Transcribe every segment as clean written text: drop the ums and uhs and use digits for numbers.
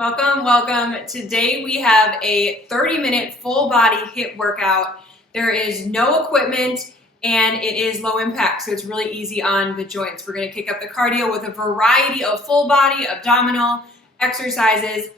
Welcome, welcome. Today we have a 30-minute full body HIIT workout. There is no equipment and it is low impact, so it's really easy on the joints. We're gonna kick up the cardio with a variety of full body abdominal exercises.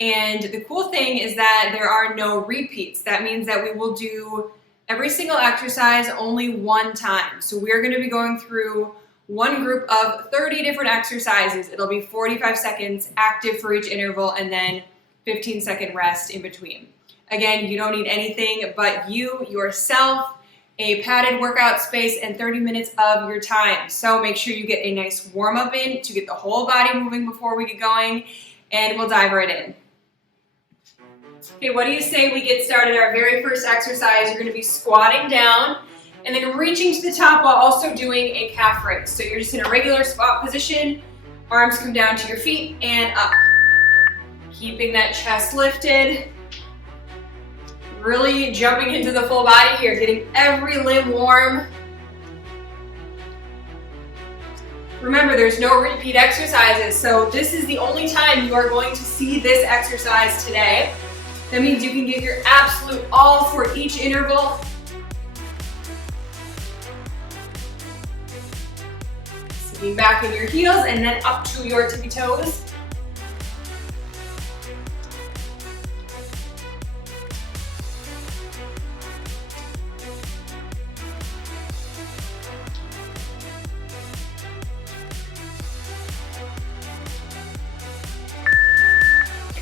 And the cool thing is that there are no repeats. That means that we will do every single exercise only one time. So we're gonna be going through one group of 30 different exercises. It'll be 45 seconds active for each interval and then 15-second rest in between. Again, you don't need anything but yourself, a padded workout space, and 30 minutes of your time. So make sure you get a nice warm-up in to get the whole body moving before we get going, and we'll dive right in. Okay, what do you say we get started? Our very first exercise, you're gonna be squatting down and then reaching to the top while also doing a calf raise. So you're just in a regular squat position, arms come down to your feet and up. Keeping that chest lifted. Really jumping into the full body here, getting every limb warm. Remember, there's no repeat exercises, so this is the only time you are going to see this exercise today. That means you can give your absolute all for each interval. Sitting back in your heels and then up to your tippy toes.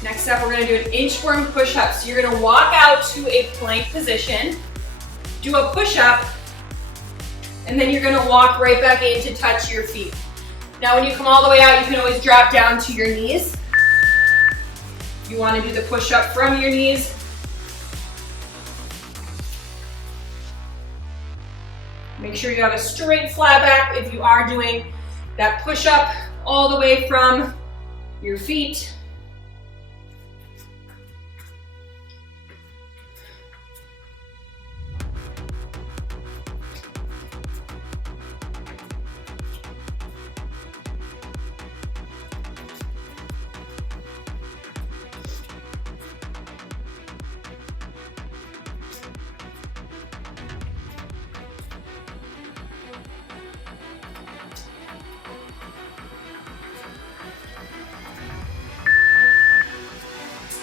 Next up, we're gonna do an inchworm push-up. So you're gonna walk out to a plank position, do a push-up, and then you're gonna walk right back in to touch your feet. Now when you come all the way out, you can always drop down to your knees. You wanna do the push-up from your knees. Make sure you have a straight flat back if you are doing that push-up all the way from your feet.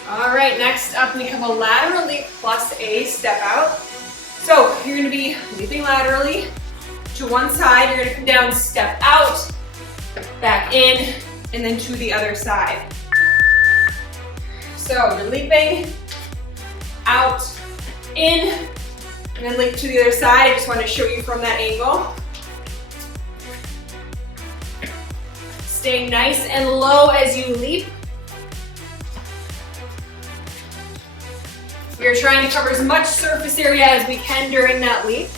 All right, next up we have a lateral leap plus a step out. So you're gonna be leaping laterally to one side, you're gonna come down, step out, back in, and then to the other side. So you're leaping, out, in, and then leap to the other side. I just want to show you from that angle. Staying nice and low as you leap. We are trying to cover as much surface area as we can during that leap.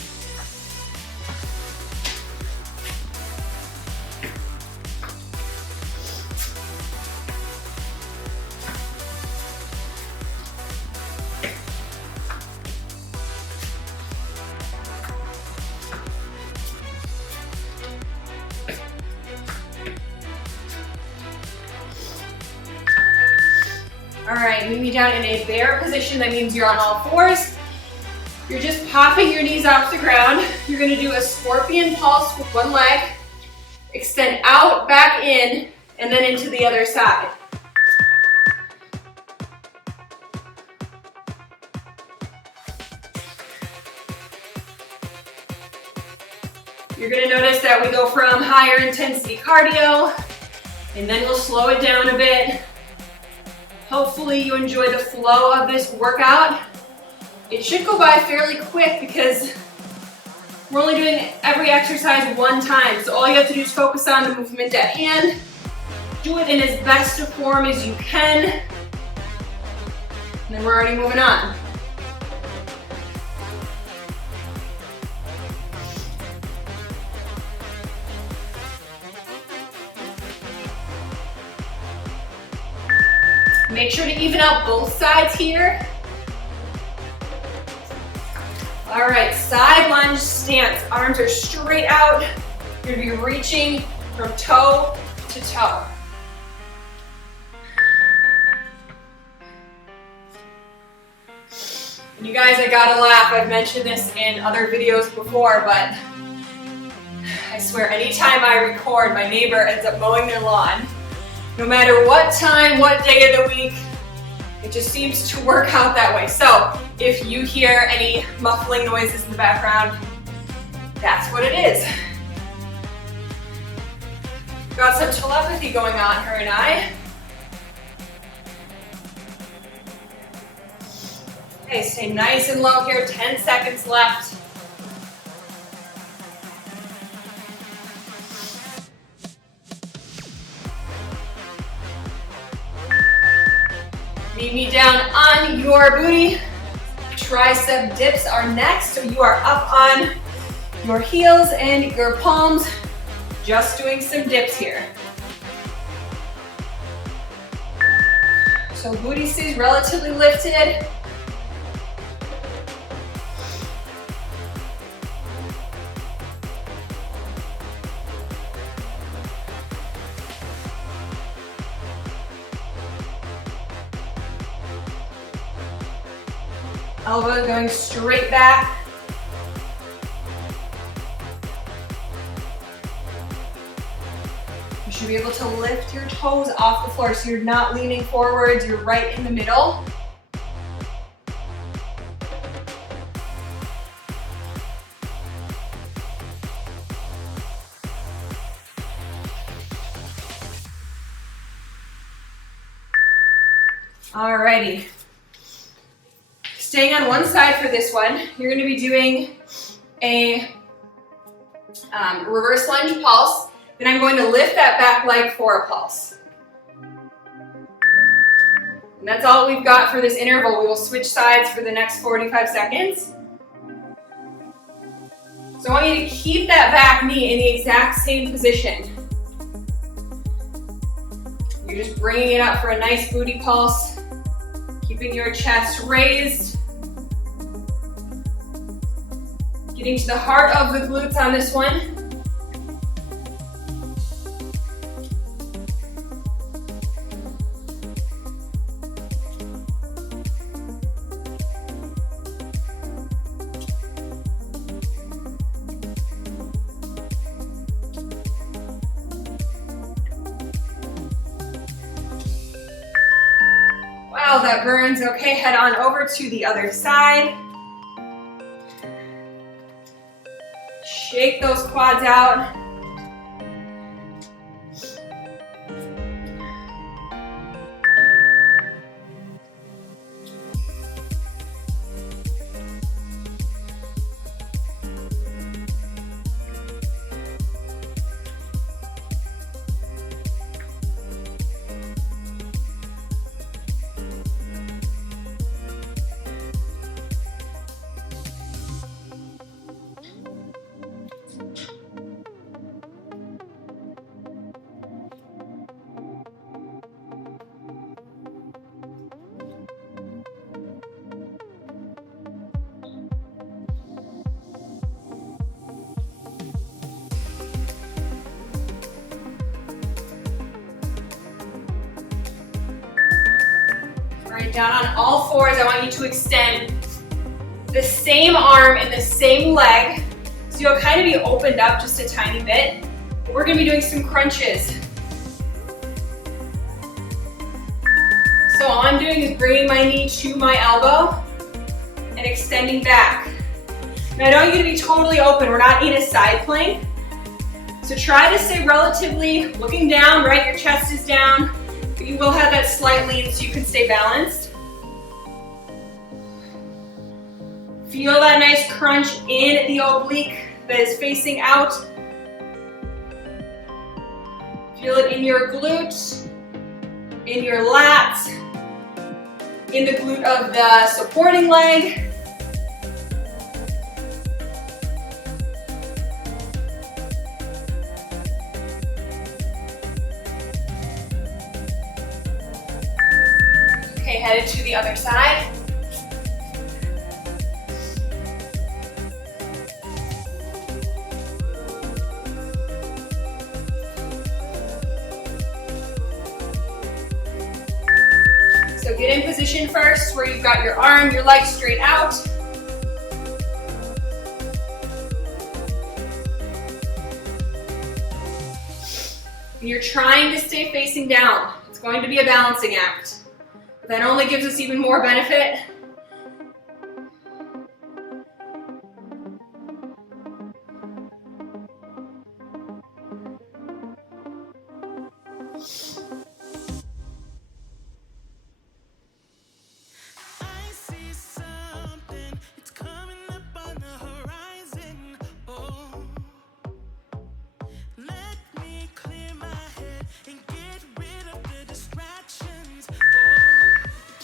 All right, meet me down in a bear position. That means you're on all fours. You're just popping your knees off the ground. You're gonna do a scorpion pulse with one leg. Extend out, back in, and then into the other side. You're gonna notice that we go from higher intensity cardio, and then we'll slow it down a bit. Hopefully you enjoy the flow of this workout. It should go by fairly quick because we're only doing every exercise one time. So all you have to do is focus on the movement at hand. Do it in as best a form as you can. And then we're already moving on. Make sure to even out both sides here. All right, side lunge stance. Arms are straight out. You're gonna be reaching from toe to toe. And you guys, I gotta laugh. I've mentioned this in other videos before, but I swear anytime I record, my neighbor ends up mowing their lawn. No matter what time, what day of the week, it just seems to work out that way. So if you hear any muffling noises in the background, that's what it is. Got some telepathy going on, her and I. Okay, stay nice and low here, 10 seconds left. Meet me down on your booty. Tricep dips are next, so you are up on your heels and your palms, just doing some dips here. So booty stays relatively lifted. Elbow going straight back. You should be able to lift your toes off the floor so you're not leaning forwards, you're right in the middle. Alrighty. Staying on one side for this one, you're going to be doing a reverse lunge pulse. Then I'm going to lift that back leg for a pulse. And that's all we've got for this interval. We will switch sides for the next 45 seconds. So I want you to keep that back knee in the exact same position. You're just bringing it up for a nice booty pulse, keeping your chest raised. Getting to the heart of the glutes on this one. Wow, that burns. Okay, head on over to the other side. Shake those quads out. Down on all fours, I want you to extend the same arm and the same leg. So you'll kind of be opened up just a tiny bit. But we're gonna be doing some crunches. So all I'm doing is bringing my knee to my elbow and extending back. Now I don't want you to be totally open. We're not in a side plank. So try to stay relatively looking down, right? Your chest is down. But you will have that slight lean so you can stay balanced. Feel that nice crunch in the oblique that is facing out. Feel it in your glutes, in your lats, in the glute of the supporting leg. Okay, headed to the other side. So get in position first where you've got your arm, your legs straight out. And you're trying to stay facing down. It's going to be a balancing act. But that only gives us even more benefit.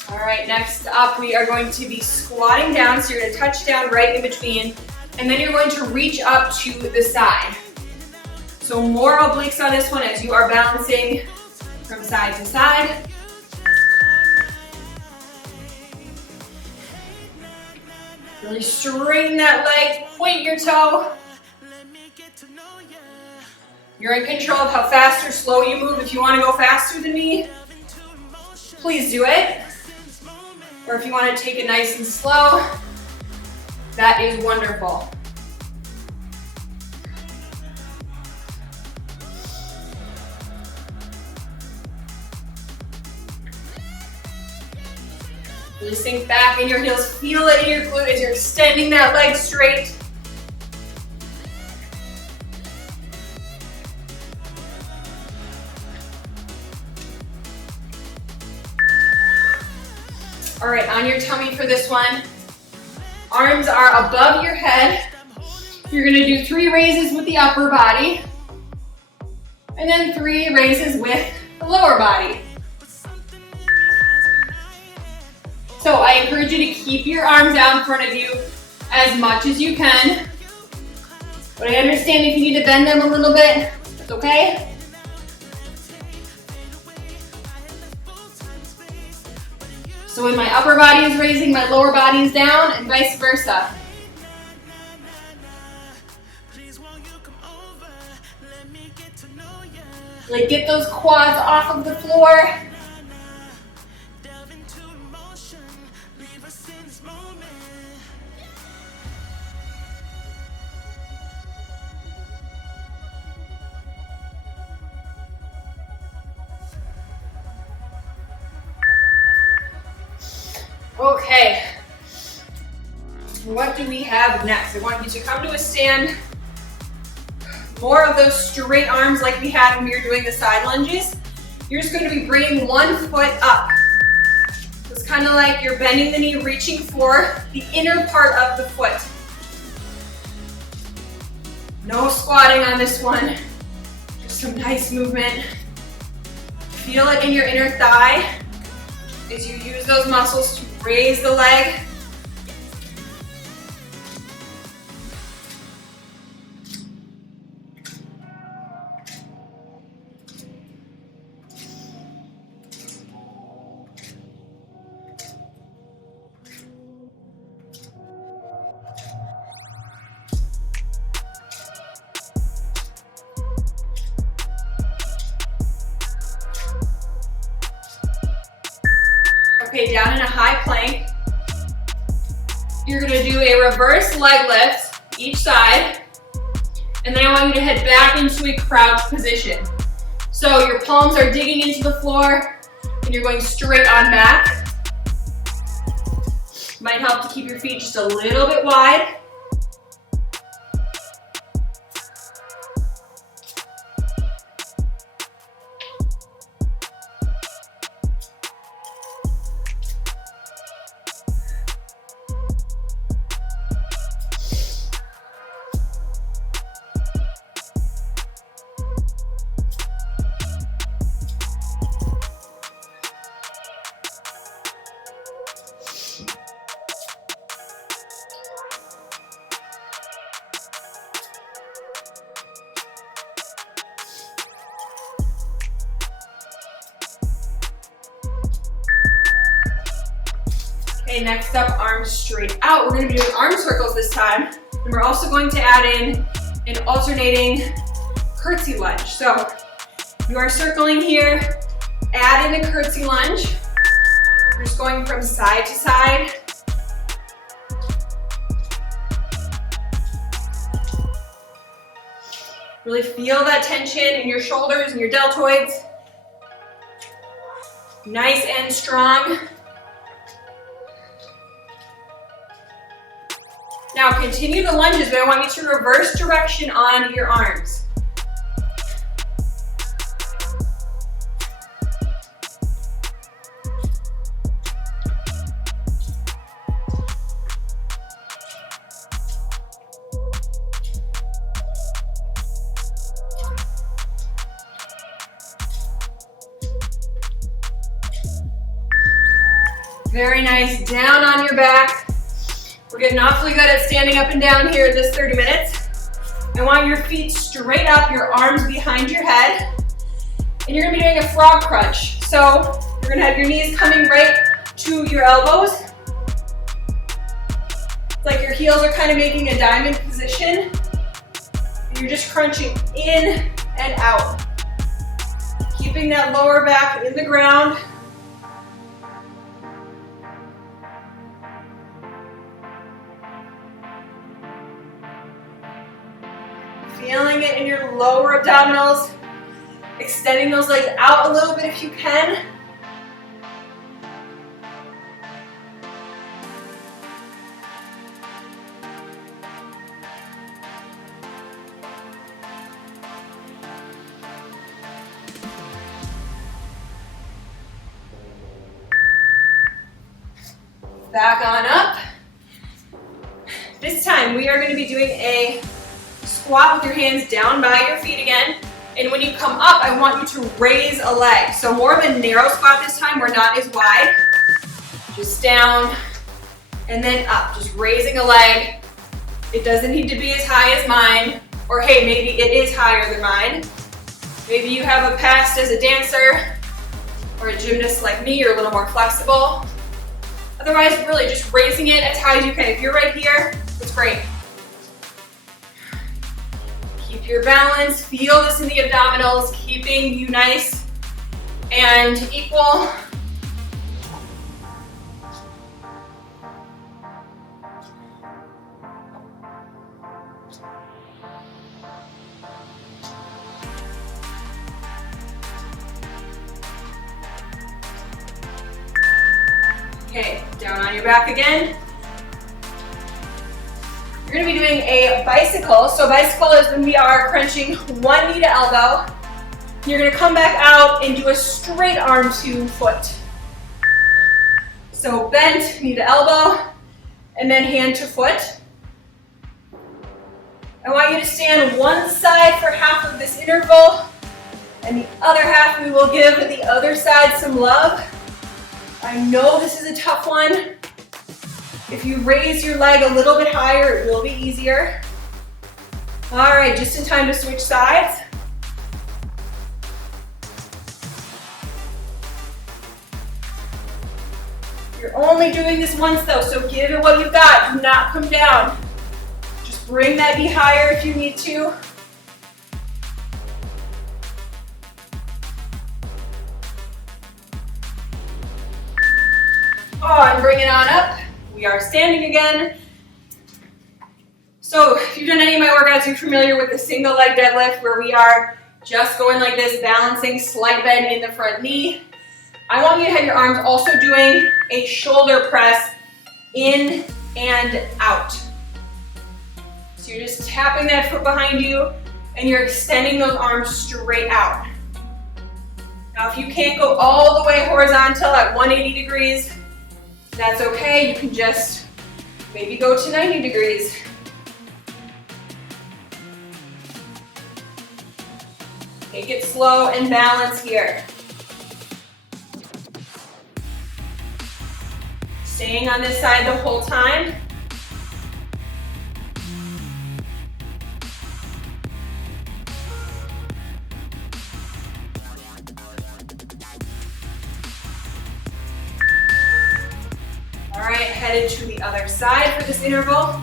All right, next up we are going to be squatting down. So you're going to touch down right in between, and then you're going to reach up to the side. So more obliques on this one as you are balancing from side to side. Really straighten that leg, point your toe. You're in control of how fast or slow you move. If you want to go faster than me, please do it. Or if you want to take it nice and slow, that is wonderful. Really sink back in your heels, feel it in your glute as you're extending that leg straight. All right, on your tummy for this one. Arms are above your head. You're gonna do 3 raises with the upper body, and then 3 raises with the lower body. So I encourage you to keep your arms out in front of you as much as you can. But I understand if you need to bend them a little bit, that's okay. So when my upper body is raising, my lower body is down, and vice versa. Like, get those quads off of the floor. Okay, what do we have next? I want you to come to a stand. More of those straight arms like we had when we were doing the side lunges. You're just going to be bringing one foot up. It's kind of like you're bending the knee, reaching for the inner part of the foot. No squatting on this one. Just some nice movement. Feel it in your inner thigh as you use those muscles to raise the leg. Okay, down in a high plank, you're gonna do a reverse leg lift each side, and then I want you to head back into a crouch position. So your palms are digging into the floor, and you're going straight on back. Might help to keep your feet just a little bit wide. Okay, next up, arms straight out. We're gonna be doing arm circles this time. And we're also going to add in an alternating curtsy lunge. So you are circling here, add in a curtsy lunge. We're just going from side to side. Really feel that tension in your shoulders and your deltoids. Nice and strong. Now continue the lunges, but I want you to reverse direction on your arms. Very nice, down on your back. We're getting awfully good at standing up and down here in this 30 minutes. I want your feet straight up, your arms behind your head. And you're gonna be doing a frog crunch. So you're gonna have your knees coming right to your elbows. It's like your heels are kind of making a diamond position. And you're just crunching in and out. Keeping that lower back in the ground. Feeling it in your lower abdominals, extending those legs out a little bit if you can. Back on up. This time we are going to be doing a squat with your hands down by your feet again. And when you come up, I want you to raise a leg. So more of a narrow squat this time. We're not as wide. Just down and then up. Just raising a leg. It doesn't need to be as high as mine. Or hey, maybe it is higher than mine. Maybe you have a past as a dancer or a gymnast like me. You're a little more flexible. Otherwise, really just raising it as high as you can. If you're right here, it's great. Keep your balance, feel this in the abdominals, keeping you nice and equal. Okay, down on your back again. You're going to be doing a bicycle. So bicycle is when we are crunching one knee to elbow. You're going to come back out and do a straight arm to foot. So bent, knee to elbow, and then hand to foot. I want you to stand one side for half of this interval, and the other half we will give the other side some love. I know this is a tough one. If you raise your leg a little bit higher, it will be easier. All right, just in time to switch sides. You're only doing this once though, so give it what you've got. Do not come down. Just bring that knee higher if you need to. Oh, and bring it on up. We are standing again. So if you've done any of my workouts, you're familiar with the single leg deadlift where we are just going like this, balancing, slight bend in the front knee. I want you to have your arms also doing a shoulder press in and out. So you're just tapping that foot behind you and you're extending those arms straight out. Now if you can't go all the way horizontal at 180 degrees, that's okay. You can just maybe go to 90 degrees. Take it slow and balance here. Staying on this side the whole time. All right, headed to the other side for this interval.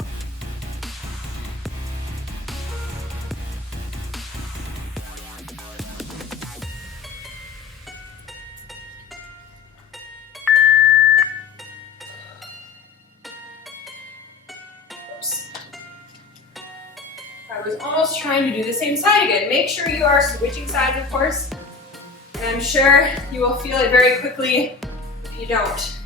I was almost trying to do the same side again. Make sure you are switching sides, of course. And I'm sure you will feel it very quickly if you don't.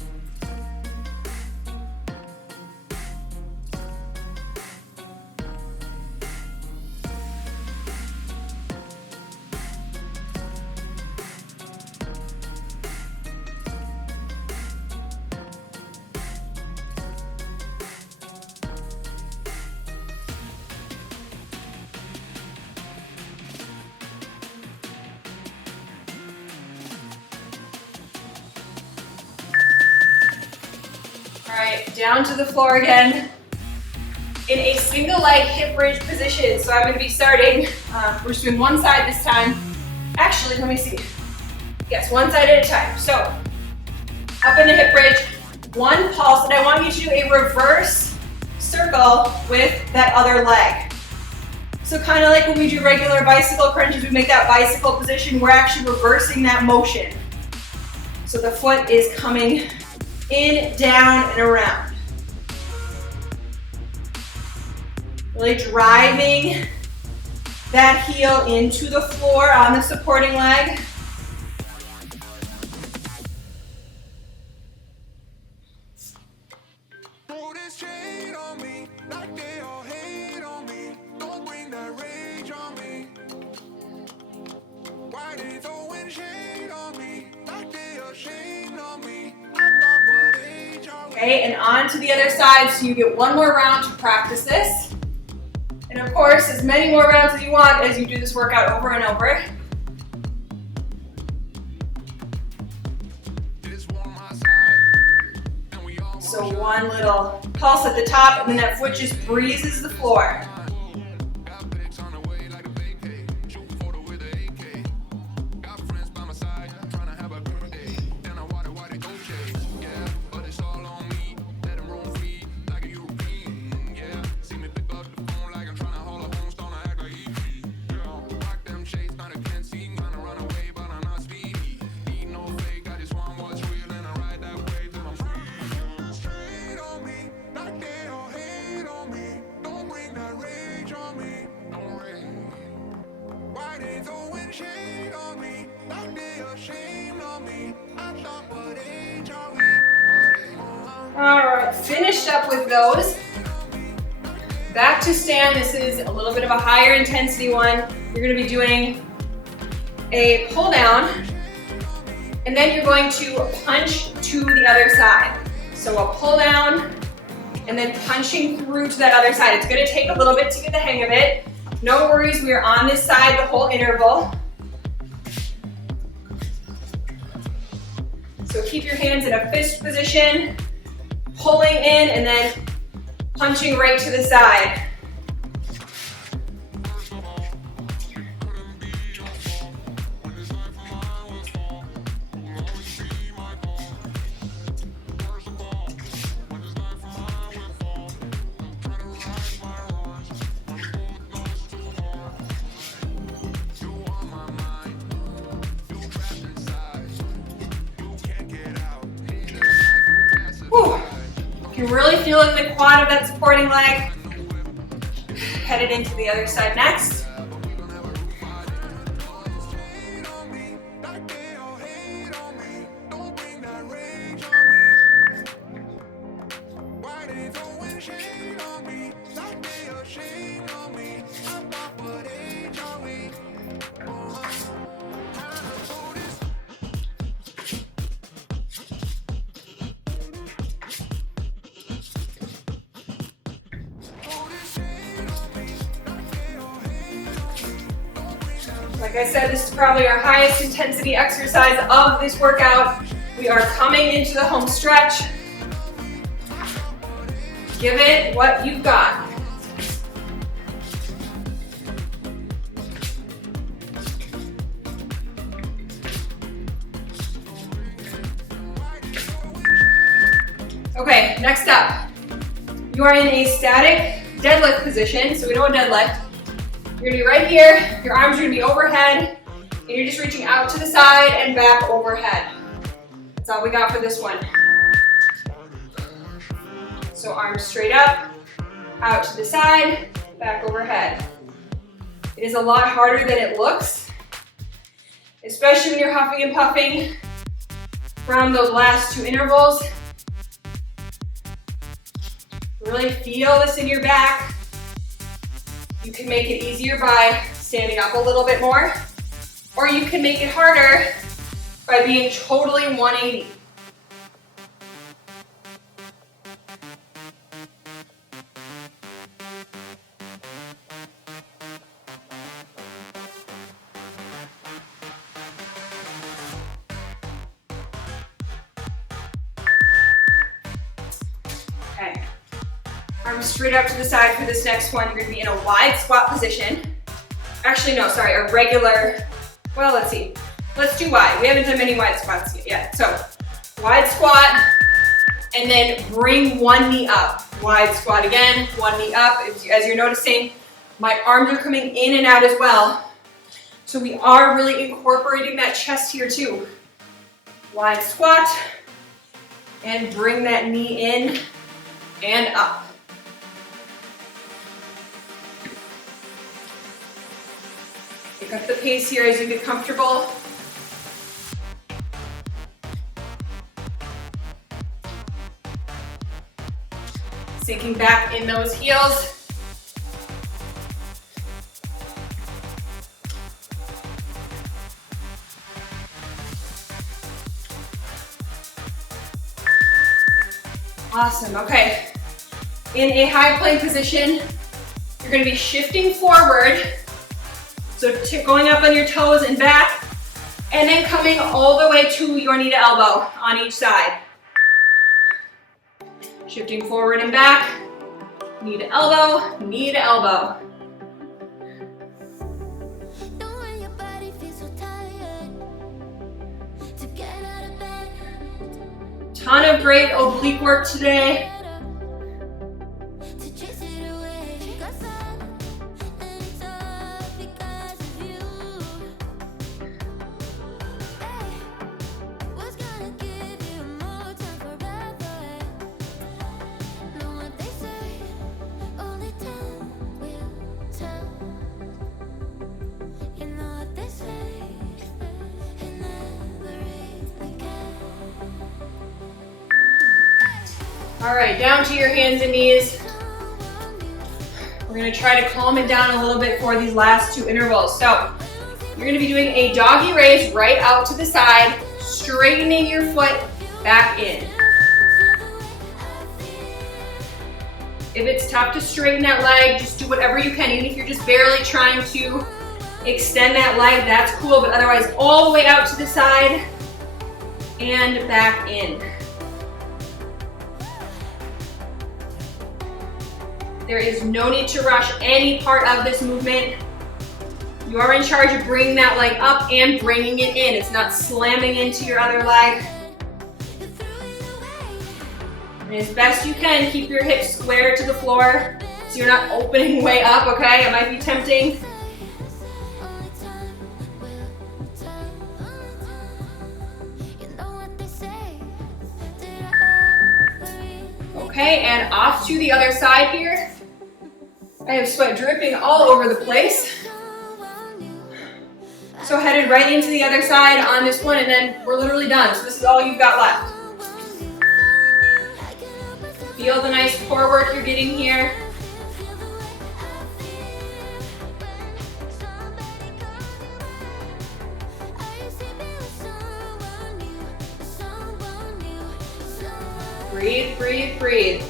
All right, down to the floor again in a single leg hip bridge position. So I'm going to be starting, we're just doing one side this time. Actually, let me see. Yes, one side at a time. So up in the hip bridge, one pulse, and I want you to do a reverse circle with that other leg. So kind of like when we do regular bicycle crunches, we make that bicycle position, we're actually reversing that motion. So the foot is coming in, down, and around. Really driving that heel into the floor on the supporting leg. Okay, and on to the other side, so you get one more round to practice this. And of course, as many more rounds as you want as you do this workout over and over. So one little pulse at the top, and then that foot just breezes the floor. Alright, finished up with those. Back to stand. This is a little bit of a higher intensity one. You're going to be doing a pull down, and then you're going to punch to the other side. So a pull down, and then punching through to that other side. It's going to take a little bit to get the hang of it. No worries, we are on this side the whole interval. So keep your hands in a fist position, pulling in and then punching right to the side. You're really feeling the quad of that supporting leg. Headed into the other side next. Like I said, this is probably our highest intensity exercise of this workout. We are coming into the home stretch. Give it what you've got. Okay, next up. You are in a static deadlift position, so we know a deadlift. You're gonna be right here, your arms are gonna be overhead, and you're just reaching out to the side and back overhead. That's all we got for this one. So arms straight up, out to the side, back overhead. It is a lot harder than it looks, especially when you're huffing and puffing from those last 2 intervals. Really feel this in your back. You can make it easier by standing up a little bit more, or you can make it harder by being totally 180. Okay. Arms straight up to the side for this next one. You're gonna be in a wide squat position. Actually, no, sorry, a regular, well, let's see. Let's do wide. We haven't done many wide squats yet. So, wide squat, and then bring one knee up. Wide squat again, one knee up. As you're noticing, my arms are coming in and out as well. So we are really incorporating that chest here too. Wide squat, and bring that knee in and up. Pick up the pace here as you get comfortable. Sinking back in those heels. Awesome, okay. In a high plank position, you're gonna be shifting forward. So going up on your toes and back, and then coming all the way to your knee to elbow on each side. Shifting forward and back, knee to elbow, knee to elbow. Ton of great oblique work today. All right, down to your hands and knees. We're gonna try to calm it down a little bit for these last 2 intervals. So you're gonna be doing a doggy raise right out to the side, straightening your foot back in. If it's tough to straighten that leg, just do whatever you can. Even if you're just barely trying to extend that leg, that's cool, but otherwise all the way out to the side and back in. There is no need to rush any part of this movement. You are in charge of bringing that leg up and bringing it in. It's not slamming into your other leg. And as best you can, keep your hips square to the floor so you're not opening way up, okay? It might be tempting. Okay, and off to the other side here. I have sweat dripping all over the place. So headed right into the other side on this one, and then we're literally done. So this is all you've got left. Feel the nice core work you're getting here. Breathe, breathe, breathe.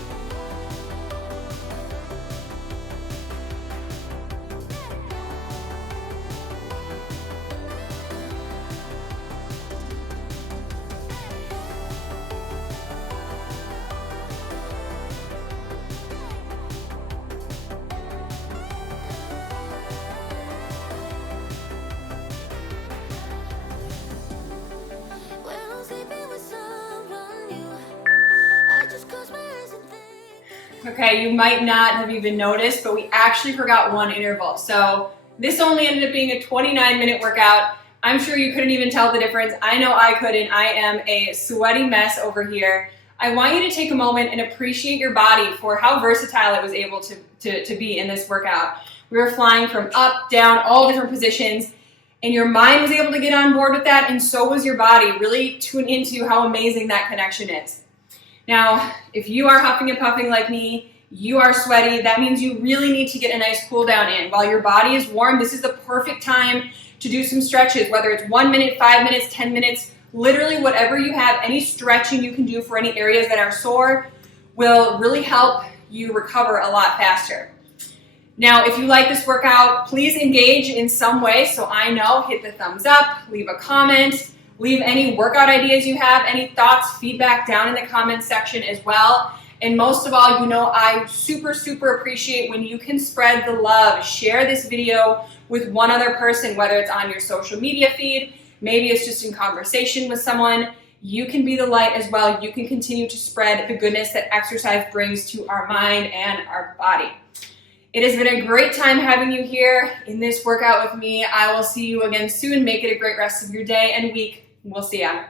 Okay, you might not have even noticed, but we actually forgot one interval. So this only ended up being a 29-minute workout. I'm sure you couldn't even tell the difference. I know I couldn't. I am a sweaty mess over here. I want you to take a moment and appreciate your body for how versatile it was able to be in this workout. We were flying from up, down, all different positions, and your mind was able to get on board with that, and so was your body. Really tune into how amazing that connection is. Now, if you are huffing and puffing like me, you are sweaty, that means you really need to get a nice cool down in. While your body is warm, this is the perfect time to do some stretches, whether it's 1 minute, 5 minutes, 10 minutes, literally whatever you have, any stretching you can do for any areas that are sore will really help you recover a lot faster. Now, if you like this workout, please engage in some way so I know. Hit the thumbs up, leave a comment, leave any workout ideas you have, any thoughts, feedback down in the comments section as well. And most of all, you know I super, super appreciate when you can spread the love. Share this video with one other person, whether it's on your social media feed, maybe it's just in conversation with someone. You can be the light as well. You can continue to spread the goodness that exercise brings to our mind and our body. It has been a great time having you here in this workout with me. I will see you again soon. Make it a great rest of your day and week. We'll see ya.